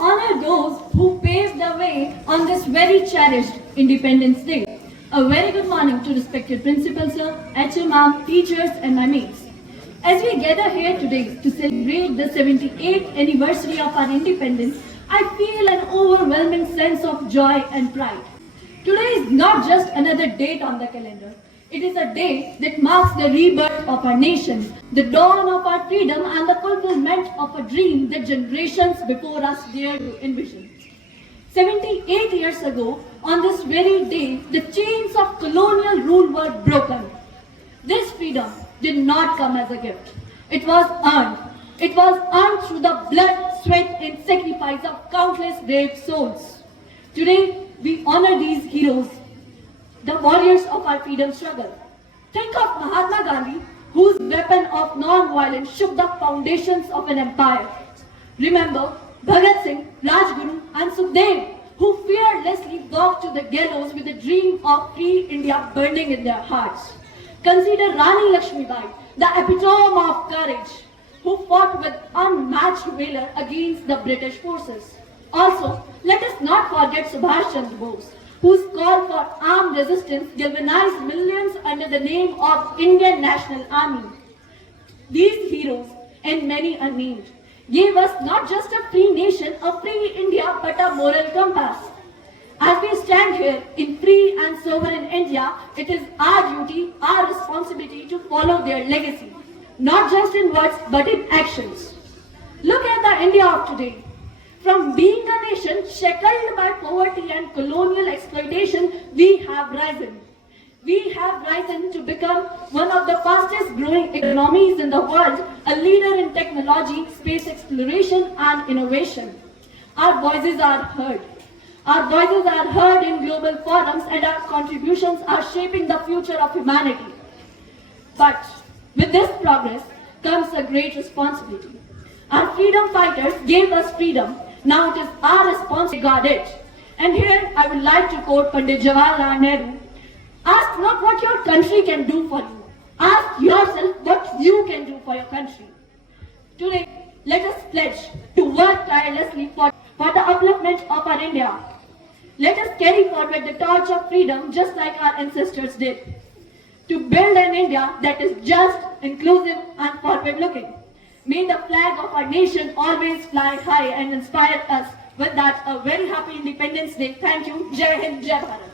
honor those who paved the way on this very cherished Independence Day. A very good morning to respected principal sir, HM, teachers and my mates. As we gather here today to celebrate the 78th anniversary of our independence, I feel an overwhelming sense of joy and pride. Today is not just another date on the calendar. It is a day that marks the rebirth of our nation, the dawn of our freedom and the fulfillment of a dream that generations before us dared to envision. 78 years ago, on this very day, the chains of colonial rule were broken. This freedom did not come as a gift. It was earned. It was earned through the blood, sweat and sacrifice of countless brave souls. Today, we honor these heroes, the warriors of our freedom struggle. Think of Mahatma Gandhi, whose weapon of non-violence shook the foundations of an empire. Remember Bhagat Singh, Rajguru and Sukhdev, who fearlessly walked to the gallows with the dream of free India burning in their hearts. Consider Rani Lakshmibai, the epitome of courage, who fought with unmatched valor against the British forces. Also, let us not forget Subhash Chandra Bose, whose call for armed resistance galvanized millions under the name of Indian National Army. These heroes, and many unnamed, gave us not just a free nation, a free India, but a moral compass. As we stand here in free and sovereign India, it is our duty, our responsibility to follow their legacy, not just in words, but in actions. Look at the India of today. From being a nation shackled by poverty and colonial exploitation, we have risen. We have risen to become one of the fastest growing economies in the world, a leader in technology, space exploration and innovation. Our voices are heard. Our voices are heard in global forums and our contributions are shaping the future of humanity. But with this progress comes a great responsibility. Our freedom fighters gave us freedom. Now it is our responsibility to guard it. And here I would like to quote Pandit Jawaharlal Nehru. Ask not what your country can do for you. Ask yourself what you can do for your country. Today, let us pledge to work tirelessly for the upliftment of our India. Let us carry forward the torch of freedom just like our ancestors did. To build an India that is just, inclusive and forward-looking. May the flag of our nation always fly high and inspire us. With that, a very happy Independence Day. Thank you. Jai Hind, Jai Bharat.